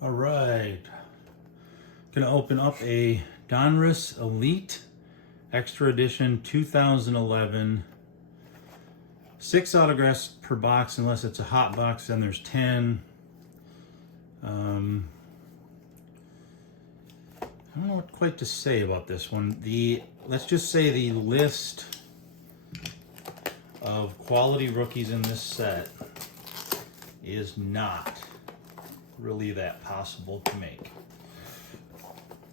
All right, gonna open up a Donruss Elite Extra Edition 2011. 6 autographs per box, unless it's a hot box, then there's 10. I don't know what quite to say about this one. Let's just say the list of quality rookies in this set is not really that possible to make.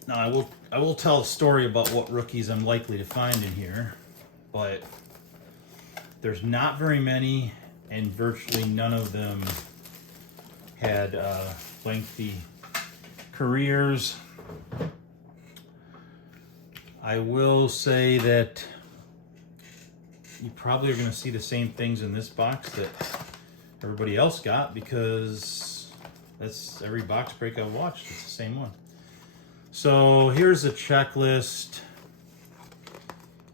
Now I will tell a story about what rookies I'm likely to find in here, but there's not very many, and virtually none of them had lengthy careers. I will say that you probably are going to see the same things in this box that everybody else got, because that's every box break I've watched. It's the same one. So here's a checklist,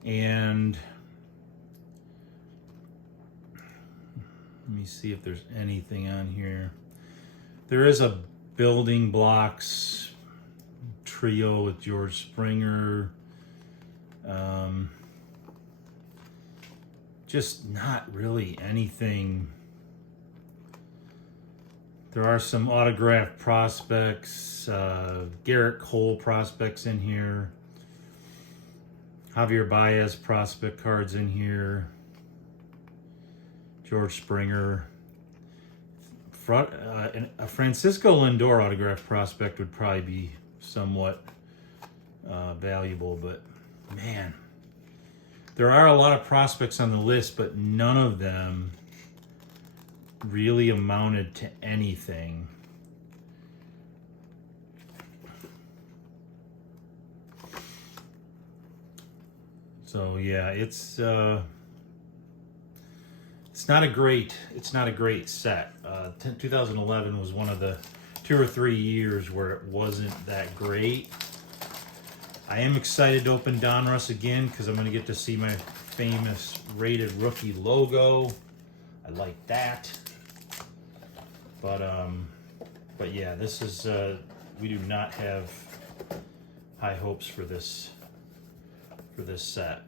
and let me see if there's anything on here. There is a building blocks trio with George Springer. Just not really anything. There are some autographed prospects, Garrett Cole prospects in here, Javier Baez prospect cards in here, George Springer. A Francisco Lindor autographed prospect would probably be somewhat valuable, but man, there are a lot of prospects on the list, but none of them really amounted to anything. So yeah, it's not a great set. 2011 was one of the 2 or 3 years where it wasn't that great. I am excited to open Donruss again because I'm going to get to see my famous rated rookie logo. I like that. But yeah, this is we do not have high hopes for this set.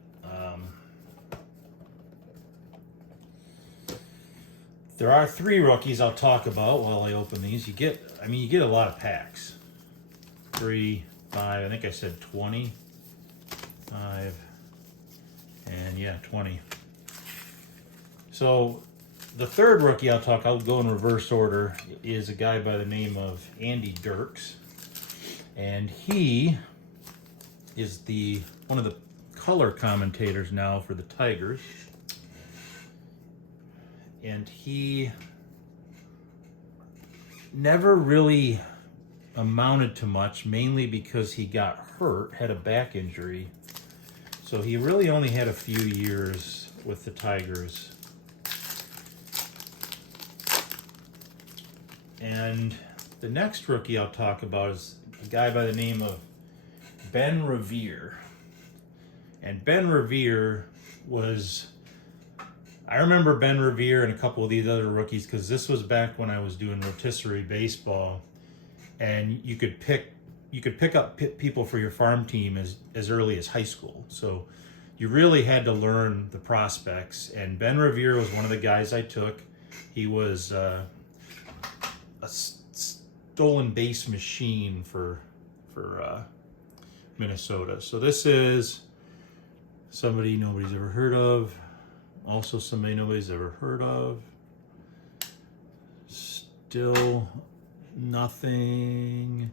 There are 3 rookies I'll talk about while I open these. You get a lot of packs. 3, 5, I think I said 20. 5, and yeah, 20. So the third rookie I'll go in reverse order, is a guy by the name of Andy Dirks. And he is one of the color commentators now for the Tigers. And he never really amounted to much, mainly because he got hurt, had a back injury. So he really only had a few years with the Tigers. And the next rookie I'll talk about is a guy by the name of Ben Revere. And Ben Revere I remember Ben Revere and a couple of these other rookies because this was back when I was doing rotisserie baseball, and you could pick up people for your farm team as early as high school. So you really had to learn the prospects, and Ben Revere was one of the guys I took. He was a stolen base machine for Minnesota. So this is somebody nobody's ever heard of. Also somebody nobody's ever heard of. Still nothing.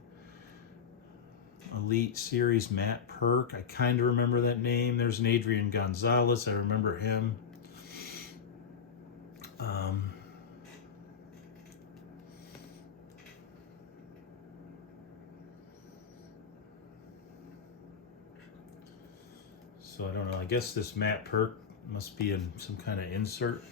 Elite Series Matt Perk. I kind of remember that name. There's an Adrian Gonzalez. I remember him. So I don't know. I guess this Matt Perk must be in some kind of insert.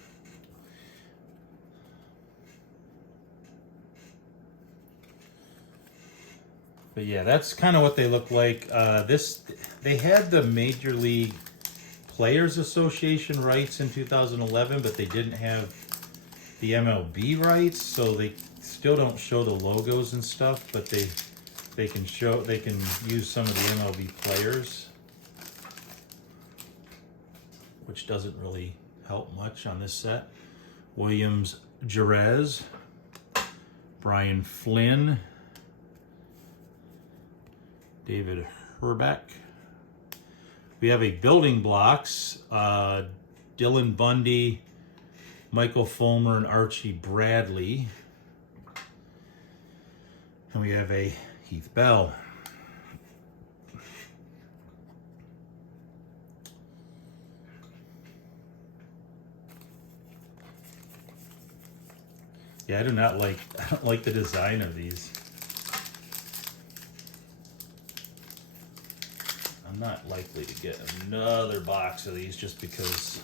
But yeah, that's kind of what they look like. They had the Major League Players Association rights in 2011, but they didn't have the MLB rights, so they still don't show the logos and stuff, but they can use some of the MLB players, which doesn't really help much on this set. Williams Jerez, Brian Flynn, David Herbeck. We have a building blocks, Dylan Bundy, Michael Fulmer, and Archie Bradley. And we have a Heath Bell. Yeah, I don't like the design of these. I'm not likely to get another box of these just because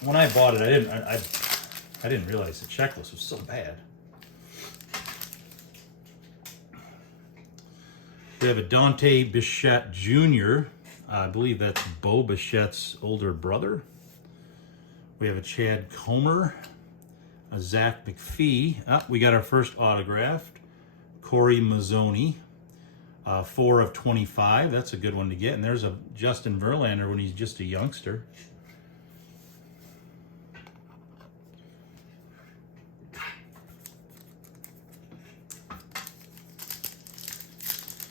when I bought it, I didn't realize the checklist was so bad. We have a Dante Bichette Jr. I believe that's Bo Bichette's older brother. We have a Chad Comer, a Zach McPhee. We got our first autographed, Corey Mazzoni, 4 of 25. That's a good one to get. And there's a Justin Verlander when he's just a youngster.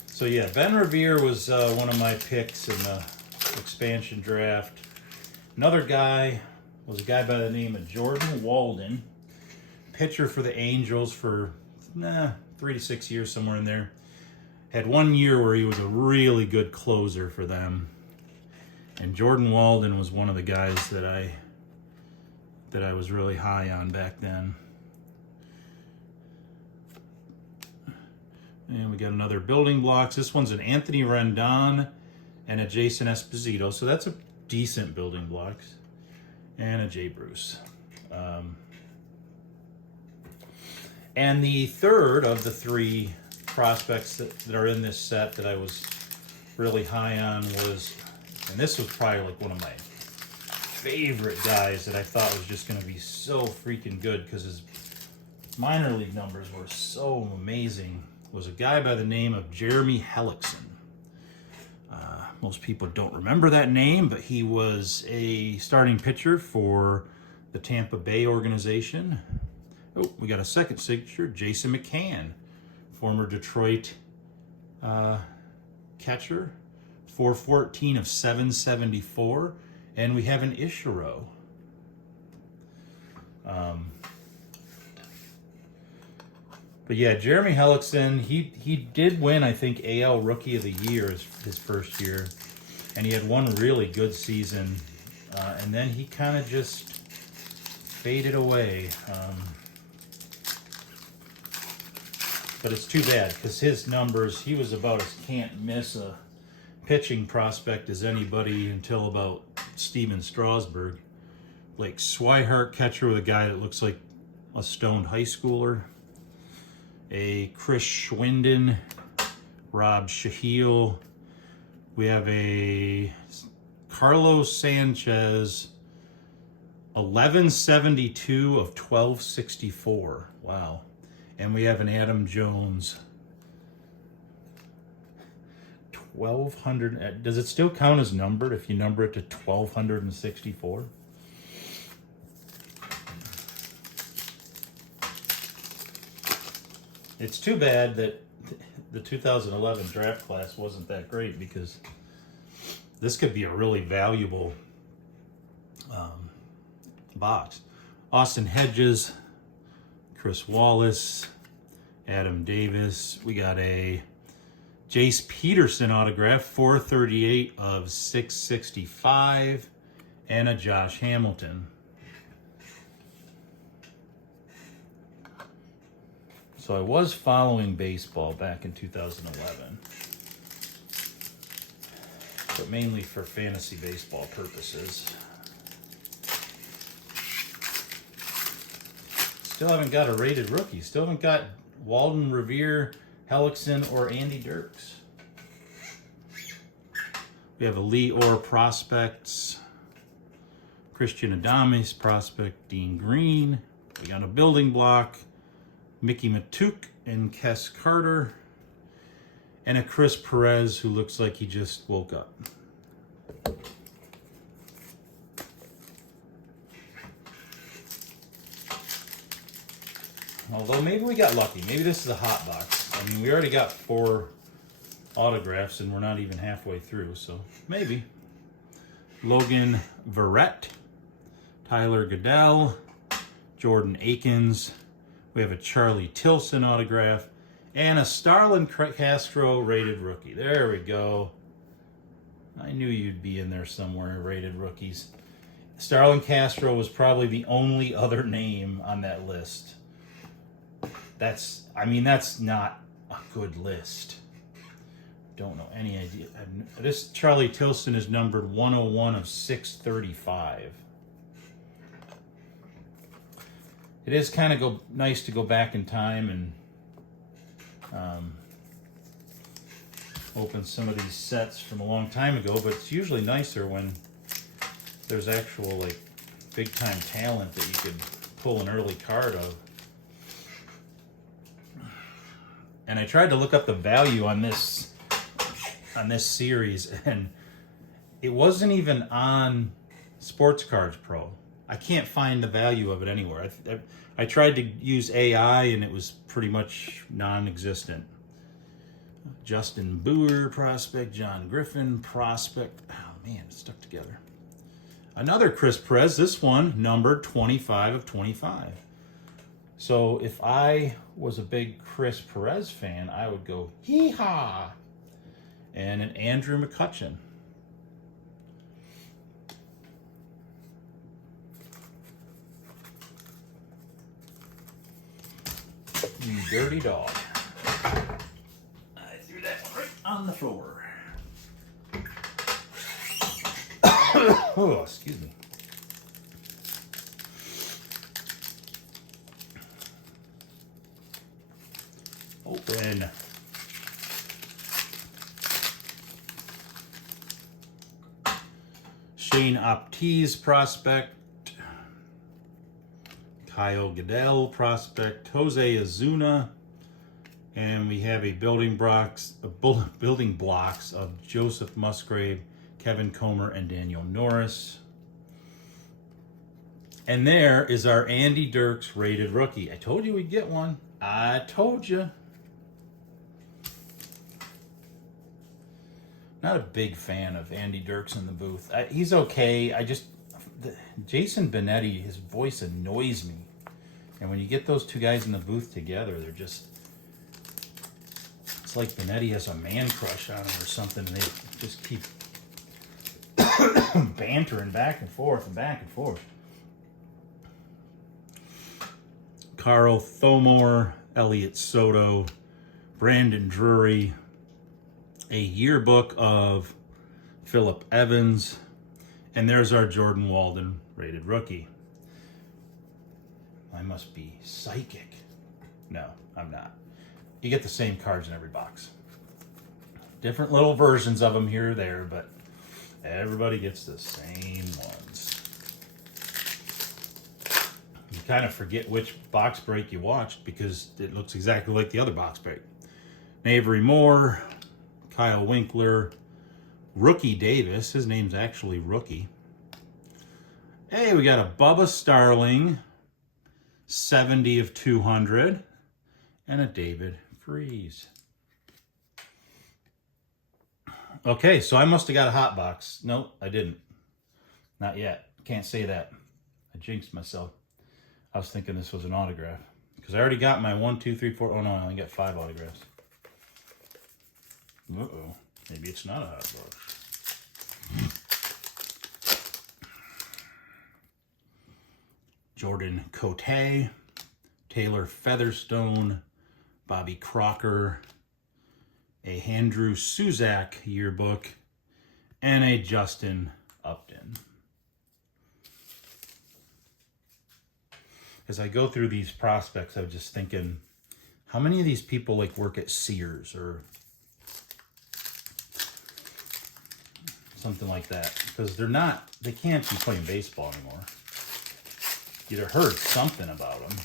So yeah, Ben Revere was one of my picks in the expansion draft. Another guy was a guy by the name of Jordan Walden, pitcher for the Angels for 3 to 6 years, somewhere in there. Had 1 year where he was a really good closer for them. And Jordan Walden was one of the guys that I was really high on back then. And we got another building blocks. This one's an Anthony Rendon and a Jason Esposito. So that's a decent building blocks. And a Jay Bruce. And the third of the 3 prospects that are in this set that I was really high on was, and this was probably like one of my favorite guys that I thought was just going to be so freaking good because his minor league numbers were so amazing, was a guy by the name of Jeremy Hellickson. Most people don't remember that name, but he was a starting pitcher for the Tampa Bay organization. Oh, we got a second signature, Jason McCann, former Detroit catcher, 414 of 774, and we have an Ichiro. But yeah, Jeremy Hellickson, he did win, I think, AL Rookie of the Year his first year, and he had one really good season, and then he kind of just faded away. But it's too bad because his numbers, he was about as can't miss a pitching prospect as anybody until about Steven Strasburg. Like Swihart catcher with a guy that looks like a stoned high schooler. A Chris Schwinden, Rob Shaheel. We have a Carlos Sanchez, 1172 of 1264. Wow. And we have an Adam Jones, 1200. Does it still count as numbered if you number it to 1264? It's too bad that the 2011 draft class wasn't that great because this could be a really valuable box. Austin Hedges, Chris Wallace, Adam Davis. We got a Jace Peterson autograph, 438 of 665, and a Josh Hamilton. So I was following baseball back in 2011, but mainly for fantasy baseball purposes. Still haven't got a rated rookie. Still haven't got Walden, Revere, Hellickson, or Andy Dirks. We have a Lee Orr prospects, Christian Adames prospect, Dean Green. We got a building block, Mickey Matuk and Kes Carter, and a Chris Perez who looks like he just woke up. Although maybe we got lucky. Maybe this is a hot box. I mean, we already got 4 autographs and we're not even halfway through, so maybe. Logan Verrett, Tyler Goodell, Jordan Akins. We have a Charlie Tilson autograph and a Starlin Castro rated rookie. There we go. I knew you'd be in there somewhere, rated rookies. Starlin Castro was probably the only other name on that list. That's not a good list. Don't know any idea. This Charlie Tilson is numbered 101 of 635. It is kind of nice to go back in time and open some of these sets from a long time ago, but it's usually nicer when there's actual like big time talent that you could pull an early card of. And I tried to look up the value on this series, and it wasn't even on Sports Cards Pro. I can't find the value of it anywhere. I tried to use AI, and it was pretty much non-existent. Justin Boer prospect, John Griffin prospect. Oh man, it's stuck together. Another Chris Perez. This one numbered 25 of 25. So if I was a big Chris Perez fan, I would go hee-haw. And an Andrew McCutchen. You dirty dog. I threw that one right on the floor. Oh, excuse me. Open. Shane Optees prospect. Kyle Goodell prospect. Jose Azuna. And we have a building blocks of Joseph Musgrave, Kevin Comer, and Daniel Norris. And there is our Andy Dirks rated rookie. I told you we'd get one. I told you. Not a big fan of Andy Dirks in the booth. He's okay. Jason Benetti, his voice annoys me. And when you get those two guys in the booth together, they're just... It's like Benetti has a man crush on him or something. And they just keep bantering back and forth and back and forth. Carl Thomore, Elliott Soto, Brandon Drury, a yearbook of Phillip Evans, and there's our Jordan Walden rated rookie. I must be psychic. No, I'm not. You get the same cards in every box. Different little versions of them here or there, but everybody gets the same ones. You kind of forget which box break you watched because it looks exactly like the other box break. Avery Moore, Kyle Winkler, Rookie Davis. His name's actually Rookie. Hey, we got a Bubba Starling, 70 of 200, and a David Freese. Okay, so I must have got a hot box. Nope, I didn't. Not yet. Can't say that. I jinxed myself. I was thinking this was an autograph because I already got my 1, 2, 3, 4. Oh no, I only got 5 autographs. Uh-oh. Maybe it's not a hot box. Jordan Cote, Taylor Featherstone, Bobby Crocker, a Andrew Suzak yearbook, and a Justin Upton. As I go through these prospects, I'm just thinking, how many of these people like work at Sears or something like that? Because they can't be playing baseball anymore. You'd have heard something about them.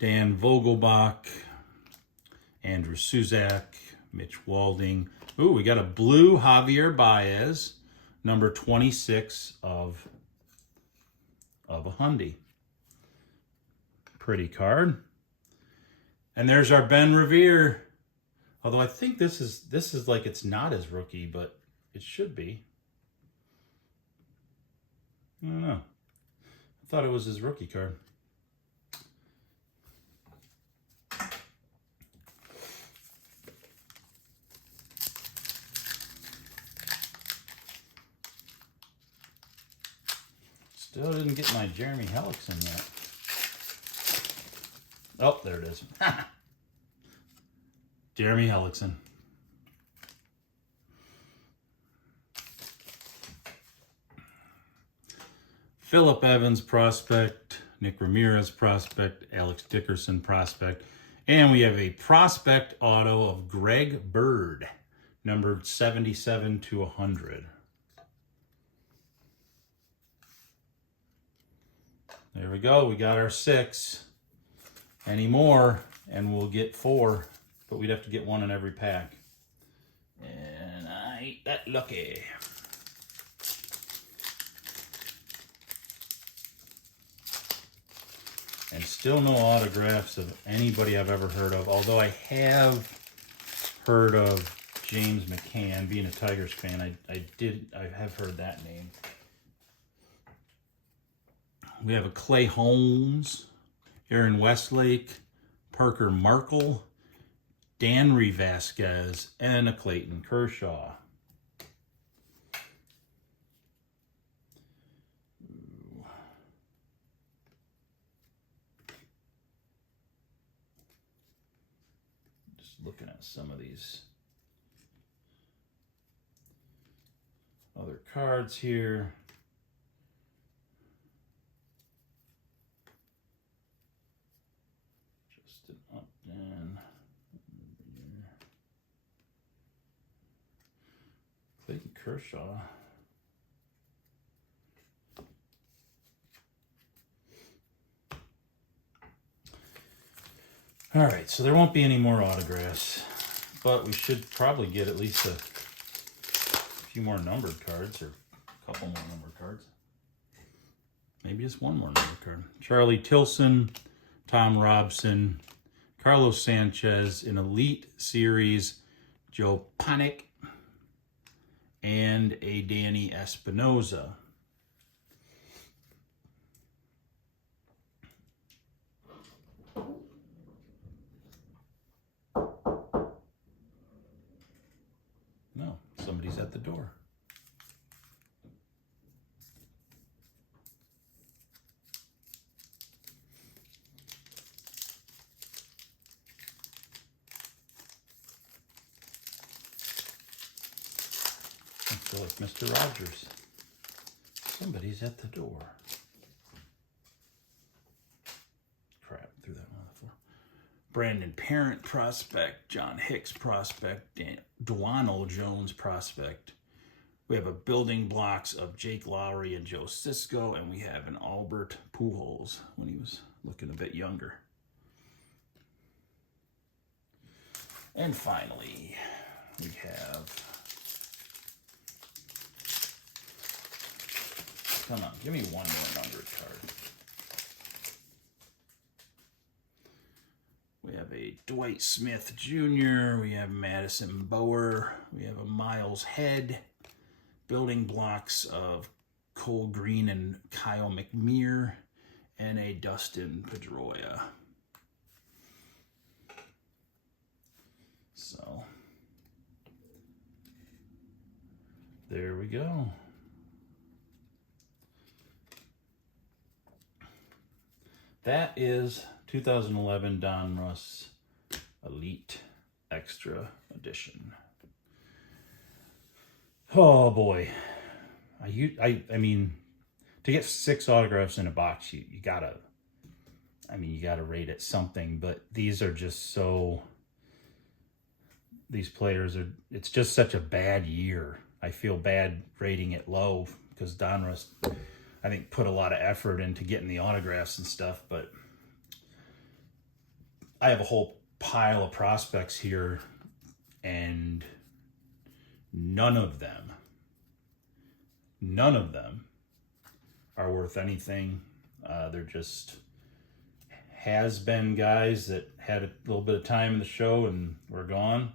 Dan Vogelbach, Andrew Suzak, Mitch Walding. Ooh, we got a blue Javier Baez, number 26 of a Hyundai. Pretty card. And there's our Ben Revere. Although I think this is like it's not his rookie, but it should be. I don't know. I thought it was his rookie card. Still didn't get my Jeremy Hellickson yet. Oh, there it is. Jeremy Hellickson. Phillip Evans prospect, Nick Ramirez prospect, Alex Dickerson prospect, and we have a prospect auto of Greg Bird, numbered 77 to 100. There we go. We got our 6. Any more, and we'll get 4, but we'd have to get 1 in every pack. And I ain't that lucky. And still no autographs of anybody I've ever heard of, although I have heard of James McCann. Being a Tigers fan, I have heard that name. We have a Clay Holmes, Aaron Westlake, Parker Markle, Danry Vasquez, and a Clayton Kershaw. Just looking at some of these other cards here. Upton, Clayton Kershaw. All right, so there won't be any more autographs, but we should probably get at least a few more numbered cards, or a couple more numbered cards. Maybe just one more numbered card. Charlie Tilson, Tom Robson, Carlos Sanchez, in Elite Series, Joe Panik, and a Danny Espinoza. No, somebody's at the door. I feel like Mr. Rogers. Somebody's at the door. Crap, threw that one on the floor. Brandon Parent prospect, John Hicks prospect, Duano Jones prospect. We have a building blocks of Jake Lowry and Joe Cisco, and we have an Albert Pujols when he was looking a bit younger. And finally, we have... Come on, give me one more numbered card. We have a Dwight Smith Jr., we have Madison Bower, we have a Miles Head, building blocks of Cole Green and Kyle McMeer, and a Dustin Pedroia. So, there we go. That is 2011 Donruss Elite Extra Edition. Oh boy. I mean, to get 6 autographs in a box, you gotta rate it something, but these are just so, these players are, it's just such a bad year. I feel bad rating it low because Donruss, I think, put a lot of effort into getting the autographs and stuff, but I have a whole pile of prospects here, and none of them are worth anything. They're just has-been guys that had a little bit of time in the show and were gone.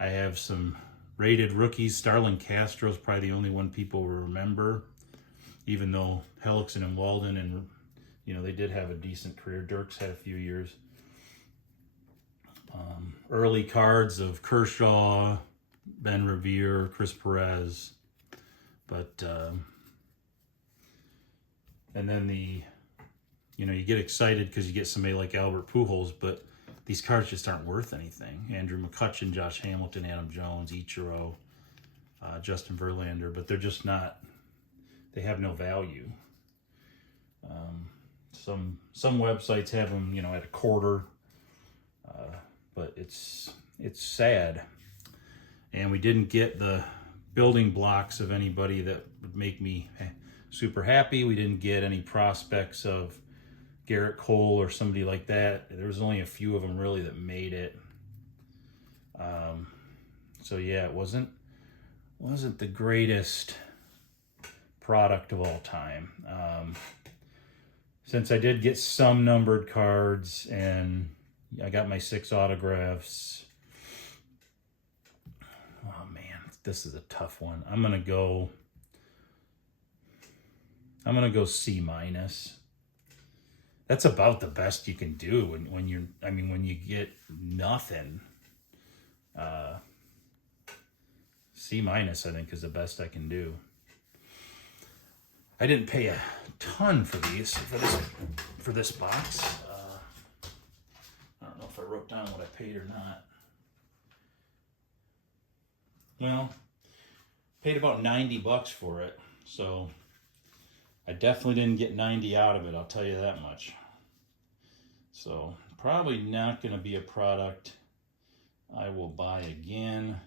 I have some rated rookies. Starlin Castro's probably the only one people will remember, even though Hellickson and Walden, and they did have a decent career. Dirks had a few years. Early cards of Kershaw, Ben Revere, Chris Perez, but and then you get excited because you get somebody like Albert Pujols, but these cards just aren't worth anything. Andrew McCutchen, Josh Hamilton, Adam Jones, Ichiro, Justin Verlander, but they're just not. They have no value. Some websites have them, at a quarter, but it's sad. And we didn't get the building blocks of anybody that would make me super happy. We didn't get any prospects of Garrett Cole or somebody like that. There was only a few of them really that made it. So yeah, it wasn't the greatest product of all time. Since I did get some numbered cards and I got my 6 autographs. Oh man, this is a tough one. I'm gonna go C-. That's about the best you can do when you get nothing. C- I think is the best I can do. I didn't pay a ton for this box. I don't know if I wrote down what I paid or not. Well, paid about $90 for it, so I definitely didn't get 90 out of it, I'll tell you that much. So probably not going to be a product I will buy again.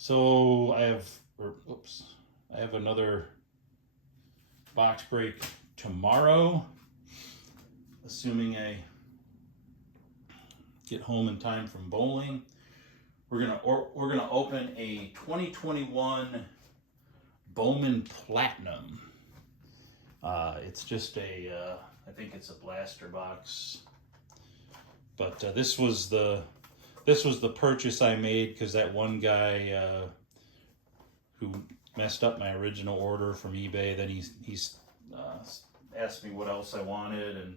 So I have another box break tomorrow, assuming I get home in time from bowling. We're gonna open a 2021 Bowman Platinum. It's just I think it's a blaster box, but this was the purchase I made because that one guy who messed up my original order from eBay, then he's asked me what else I wanted, and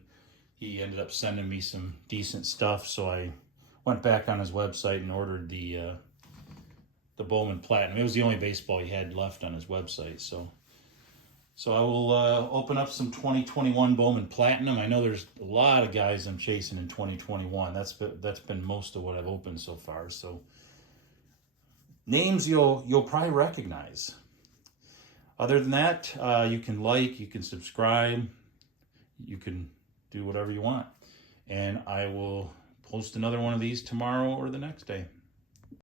he ended up sending me some decent stuff, so I went back on his website and ordered the Bowman Platinum. It was the only baseball he had left on his website, so I will open up some 2021 Bowman Platinum. I know there's a lot of guys I'm chasing in 2021. That's been most of what I've opened so far. So names you'll probably recognize. Other than that, you can like, you can subscribe, you can do whatever you want. And I will post another one of these tomorrow or the next day.